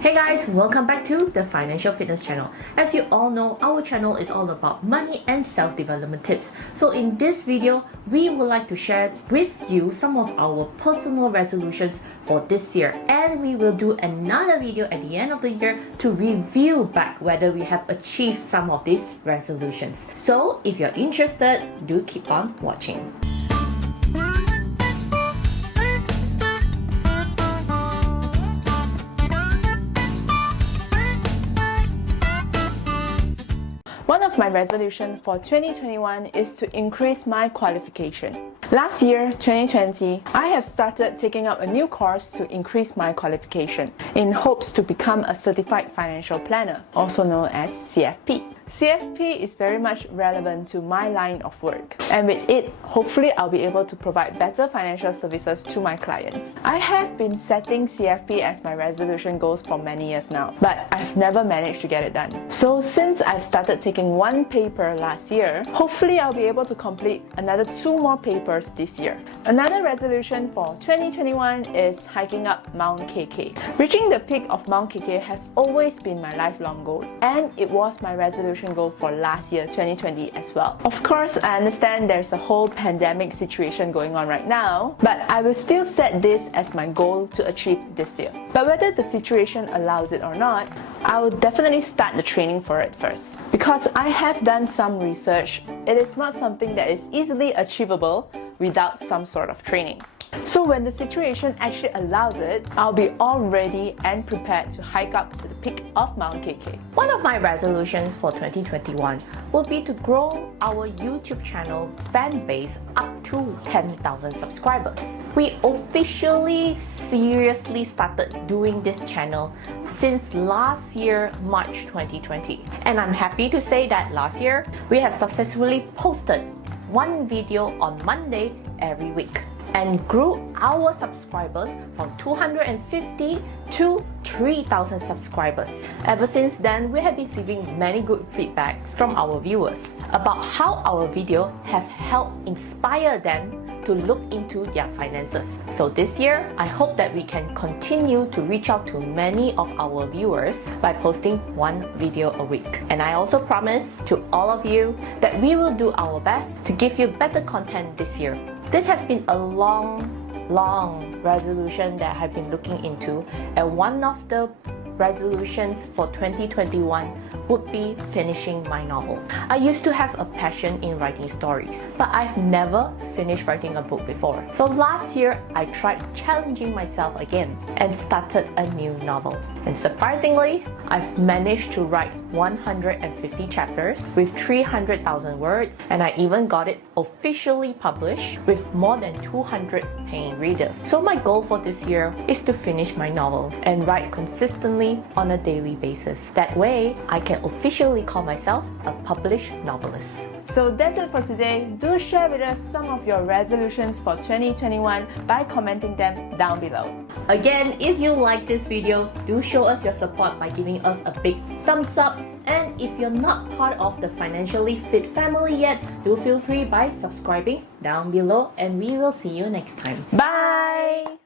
Hey guys, welcome back to the Financial Fitness channel. As you all know, our channel is all about money and self-development tips. So in this video, we would like to share with you some of our personal resolutions for this year, and we will do another video at the end of the year to review back whether we have achieved some of these resolutions. So if you're interested, do keep on watching. One of my resolutions for 2021 is to increase my qualification. Last year, 2020, I have started taking up a new course to increase my qualification in hopes to become a certified financial planner, also known as CFP. CFP is very much relevant to my line of work, and with it, hopefully I'll be able to provide better financial services to my clients. I have been setting CFP as my resolution goals for many years now, but I've never managed to get it done. So since I've started taking one paper last year, hopefully I'll be able to complete another 2 more papers this year. Another resolution for 2021 is hiking up Mount Kek. Reaching the peak of Mount Kek has always been my lifelong goal, and it was my resolution goal for last year, 2020 as well. Of course, I understand there's a whole pandemic situation going on right now, but I will still set this as my goal to achieve this year. But whether the situation allows it or not, I will definitely start the training for it first. Because I have done some research, it is not something that is easily achievable without some sort of training. So when the situation actually allows it, I'll be all ready and prepared to hike up to the peak of Mount Kek. One of my resolutions for 2021 will be to grow our YouTube channel fan base up to 10,000 subscribers. We officially seriously started doing this channel since last year, March 2020. And I'm happy to say that last year, we have successfully posted one video on Monday every week and grew our subscribers from 250 to 3,000 subscribers. Ever since then, we have been receiving many good feedbacks from our viewers about how our video have helped inspire them to look into their finances. So this year, I hope that we can continue to reach out to many of our viewers by posting one video a week. And I also promise to all of you that we will do our best to give you better content this year. This has been a long resolution that I've been looking into, and one of the resolutions for 2021 would be finishing my novel. I used to have a passion in writing stories, but I've never finished writing a book before. So last year, I tried challenging myself again and started a new novel. And surprisingly, I've managed to write 150 chapters with 300,000 words, and I even got it officially published with more than 200 paying readers. So my goal for this year is to finish my novel and write consistently on a daily basis. That way, I can officially call myself a published novelist. So that's it for today. Do share with us some of your resolutions for 2021 by commenting them down below. Again, if you like this video, do show us your support by giving us a big thumbs up. And if you're not part of the Financially Fit family yet, do feel free by subscribing down below, and we will see you next time. Bye!